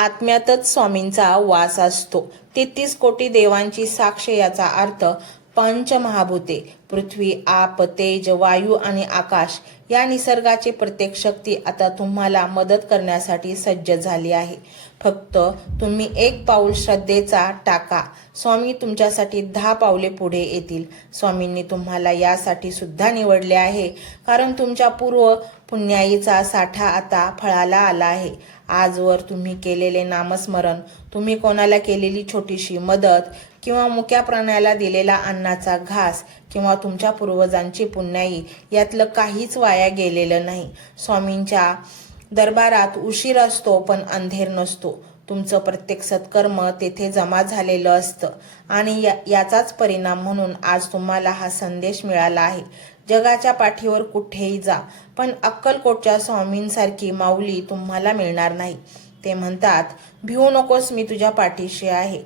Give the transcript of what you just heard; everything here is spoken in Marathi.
आत्म्यातच स्वामींचा वास असतो. 33 कोटी देवांची साक्ष याचा अर्थ पंचमहाभूते पृथ्वी, आप, तेज, वायू आणि आकाश या निसर्गाची प्रत्येक शक्ती आता तुम्हाला मदत करण्यासाठी सज्ज झाली आहे. फक्त तुम्ही एक पाऊल श्रद्धेचा टाका. स्वामी तुमच्यासाठी 10 पावले पुढे येतील. स्वामींनी तुम्हाला यासाठी सुद्धा निवडले आहे, कारण तुमच्या पूर्व पुण्याईचा साठा आता फळाला आला आहे. आजवर तुम्ही केलेले नामस्मरण, तुम्ही कोणाला केलेली छोटीशी मदत किंवा मुक्या प्राण्याला दिलेला अन्नाचा घास किंवा तुमच्या पूर्वजांची पुण्याई यातलं काहीच वाया गेलेलं नाही. स्वामींच्या दरबारात उशीर असतो पण अंधेर नसतो. तुमचं प्रत्येक सत्कर्म तेथे जमा झालेलं असतं आणि याचाच परिणाम म्हणून आज तुम्हाला हा संदेश मिळाला आहे. जगाच्या पाठीवर कुठेही जा, पण अक्कलकोटच्या स्वामींसारखी माऊली तुम्हाला मिळणार नाही. ते म्हणतात, भिवू नकोस, मी तुझ्या पाठीशी आहे.